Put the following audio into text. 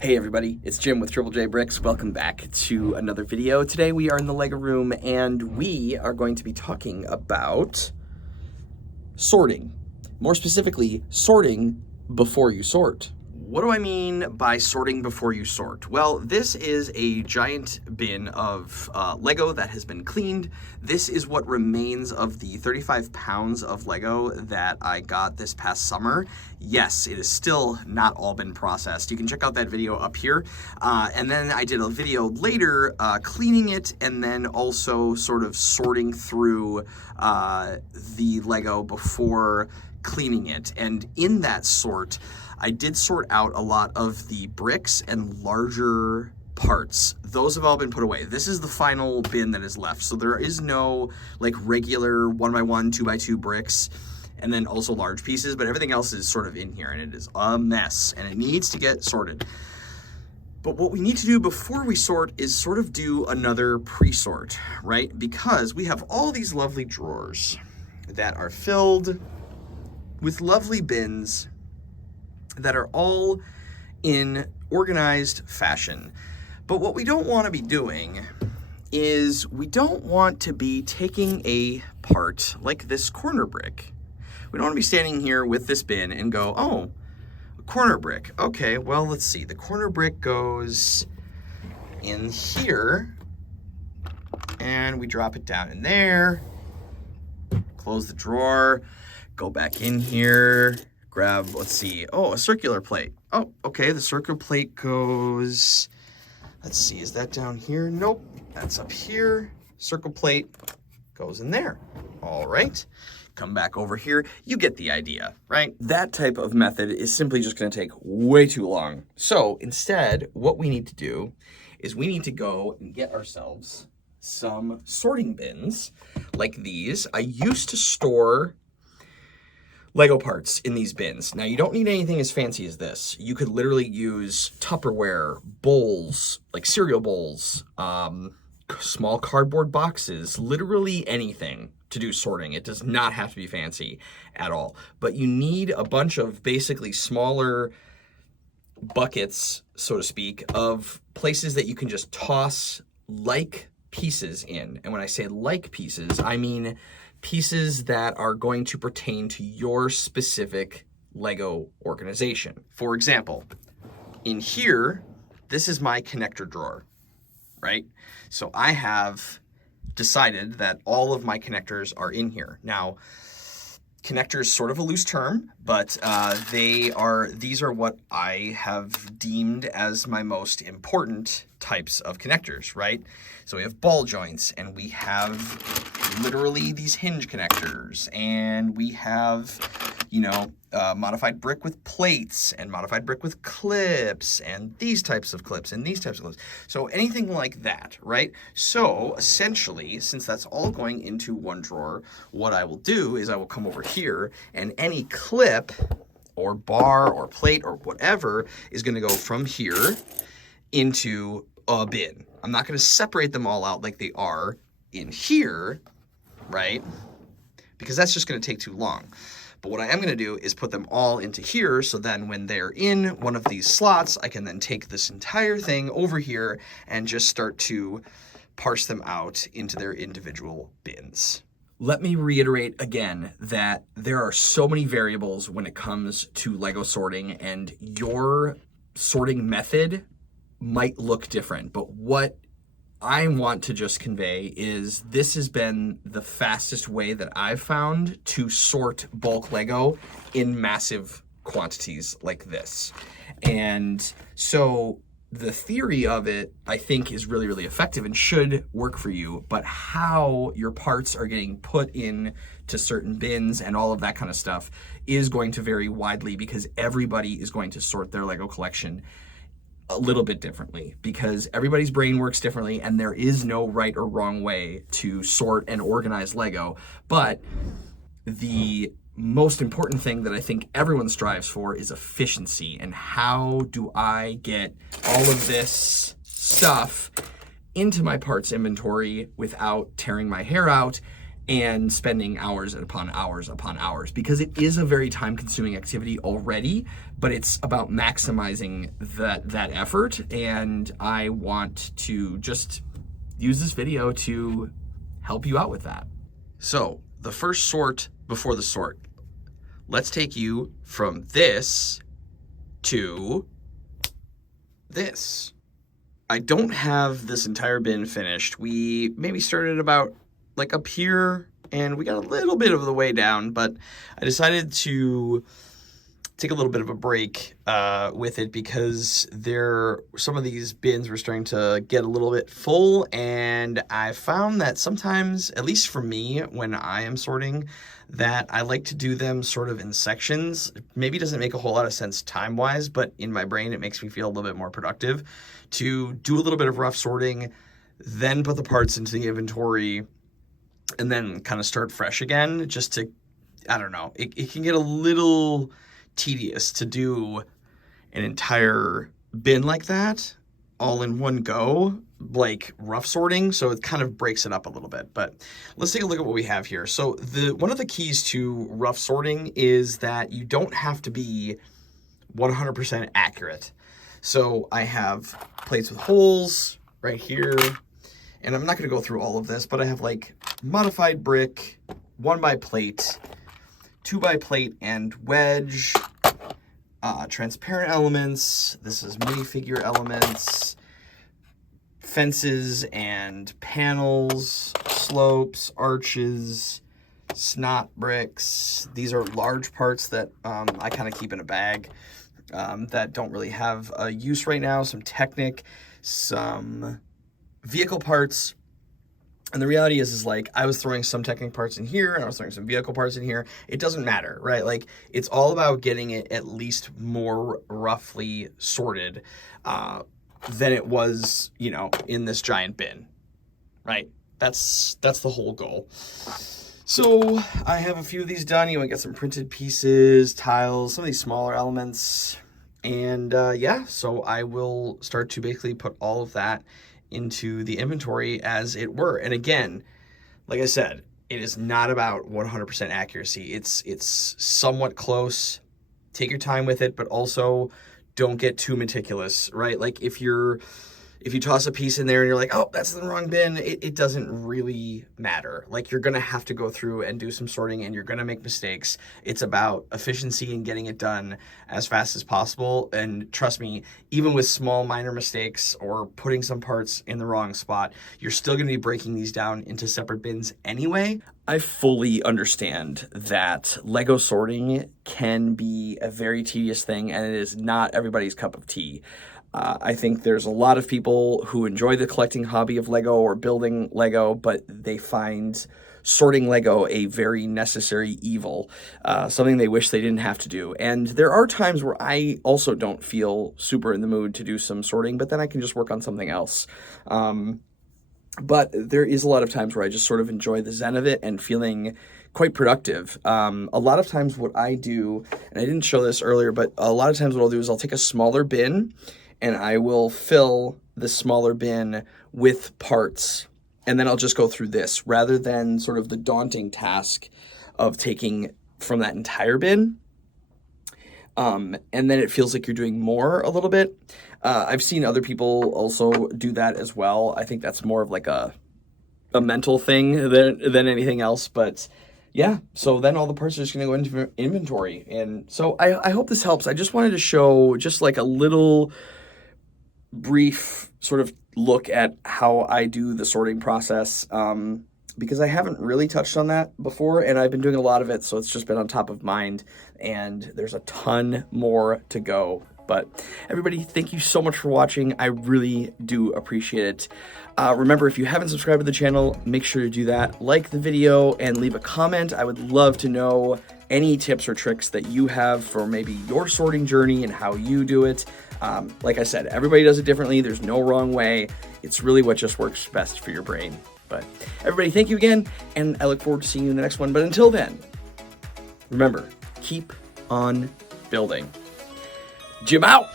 Hey everybody, it's Jim with Triple J Bricks. Welcome back to another video. Today we are in the Lego room and we are going to be talking about sorting. More specifically, sorting before you sort. What do I mean by sorting before you sort? Well, this is a giant bin of Lego that has been cleaned. This is what remains of the 35 pounds of Lego that I got this past summer. Yes, it has still not all been processed. You can check out that video up here. And then I did a video later cleaning it and then also sort of sorting through the Lego before cleaning it. And in that sort, I did sort out a lot of the bricks and larger parts. Those have all been put away. This is the final bin that is left. So there is no like regular 1x1, 2x2 bricks and then also large pieces, but everything else is sort of in here and it is a mess and it needs to get sorted. But what we need to do before we sort is sort of do another pre-sort, right? Because we have all these lovely drawers that are filled with lovely bins that are all in organized fashion. But what we don't want to be doing is we don't want to be taking a part like this corner brick. We don't want to be standing here with this bin and go, oh, a corner brick. Okay, well, let's see. The corner brick goes in here and we drop it down in there, close the drawer, go back in here, grab, let's see, oh, a circular plate. Oh, okay, the circular plate goes, let's see, is that down here? Nope, that's up here. Circle plate goes in there. All right, come back over here. You get the idea, right? That type of method is simply just gonna take way too long. So instead, what we need to do is we need to go and get ourselves some sorting bins like these. I used to store Lego parts in these bins. Now, you don't need anything as fancy as this. You could literally use Tupperware, bowls, like cereal bowls, small cardboard boxes, literally anything to do sorting. It does not have to be fancy at all. But you need a bunch of basically smaller buckets, so to speak, of places that you can just toss like pieces in. And when I say like pieces, I mean pieces that are going to pertain to your specific Lego organization. For example, in here, this is my connector drawer, right? So I have decided that all of my connectors are in here. Now, connector is sort of a loose term, but these are what I have deemed as my most important types of connectors, right? So we have ball joints, and we have literally these hinge connectors, and we have, you know, modified brick with plates, and modified brick with clips, and these types of clips, and these types of clips. So anything like that, right? So essentially, since that's all going into one drawer, what I will do is I will come over here, and any clip or bar or plate or whatever is going to go from here into a bin. I'm not going to separate them all out like they are in here, right? Because that's just going to take too long. But what I am going to do is put them all into here, so then when they're in one of these slots, I can then take this entire thing over here and just start to parse them out into their individual bins. Let me reiterate again that there are so many variables when it comes to Lego sorting, and your sorting method might look different, but what I want to just convey is this has been the fastest way that I've found to sort bulk Lego in massive quantities like this. And so the theory of it, I think, is really, really effective and should work for you, but how your parts are getting put in to certain bins and all of that kind of stuff is going to vary widely, because everybody is going to sort their Lego collection a little bit differently, because everybody's brain works differently and there is no right or wrong way to sort and organize Lego. But the most important thing that I think everyone strives for is efficiency. And how do I get all of this stuff into my parts inventory without tearing my hair out and spending hours upon hours upon hours, because it is a very time-consuming activity already, but it's about maximizing that effort, and I want to just use this video to help you out with that. So the first sort before the sort. Let's take you from this to this. I don't have this entire bin finished. We maybe started about like up here and we got a little bit of the way down, but I decided to take a little bit of a break with it because some of these bins were starting to get a little bit full, and I found that sometimes, at least for me, when I am sorting, that I like to do them sort of in sections. Maybe doesn't make a whole lot of sense time-wise, but in my brain it makes me feel a little bit more productive to do a little bit of rough sorting, then put the parts into the inventory, and then kind of start fresh again, just to, I don't know, it can get a little tedious to do an entire bin like that all in one go, like rough sorting, so it kind of breaks it up a little bit. But let's take a look at what we have here. So one of the keys to rough sorting is that you don't have to be 100% accurate. So I have plates with holes right here, and I'm not going to go through all of this, but I have like modified brick, 1x plate, 2x plate and wedge, transparent elements. This is minifigure elements, fences and panels, slopes, arches, snot bricks. These are large parts that I kind of keep in a bag that don't really have a use right now. Some Technic, some vehicle parts. And the reality is like, I was throwing some Technic parts in here, and I was throwing some vehicle parts in here. It doesn't matter, right? Like, it's all about getting it at least more roughly sorted than it was, you know, in this giant bin, right? That's the whole goal. So I have a few of these done. You want to get some printed pieces, tiles, some of these smaller elements. And yeah, so I will start to basically put all of that into the inventory as it were. And again, like I said, it is not about 100% accuracy. It's somewhat close. Take your time with it, but also don't get too meticulous, right? Like if you toss a piece in there and you're like, oh, that's in the wrong bin, it doesn't really matter. Like, you're gonna have to go through and do some sorting, and you're gonna make mistakes. It's about efficiency and getting it done as fast as possible. And trust me, even with small minor mistakes or putting some parts in the wrong spot, you're still gonna be breaking these down into separate bins anyway. I fully understand that Lego sorting can be a very tedious thing, and it is not everybody's cup of tea. I think there's a lot of people who enjoy the collecting hobby of Lego or building Lego, but they find sorting Lego a very necessary evil, something they wish they didn't have to do. And there are times where I also don't feel super in the mood to do some sorting, but then I can just work on something else. But there is a lot of times where I just sort of enjoy the zen of it and feeling quite productive. A lot of times what I do, and I didn't show this earlier, but a lot of times what I'll do is I'll take a smaller bin and I will fill the smaller bin with parts, and then I'll just go through this rather than sort of the daunting task of taking from that entire bin. And then it feels like you're doing more a little bit. I've seen other people also do that as well. I think that's more of like a mental thing than anything else, but yeah, so then all the parts are just going to go into inventory. And so I hope this helps. I just wanted to show just like a little brief sort of look at how I do the sorting process, because I haven't really touched on that before, and I've been doing a lot of it, so it's just been on top of mind, and there's a ton more to go. But everybody, thank you so much for watching. I really do appreciate it. Remember, if you haven't subscribed to the channel, make sure to do that. Like the video and leave a comment. I would love to know any tips or tricks that you have for maybe your sorting journey and how you do it. Like I said, everybody does it differently. There's no wrong way. It's really what just works best for your brain. But everybody, thank you again, and I look forward to seeing you in the next one. But until then, remember, keep on building. Jim out!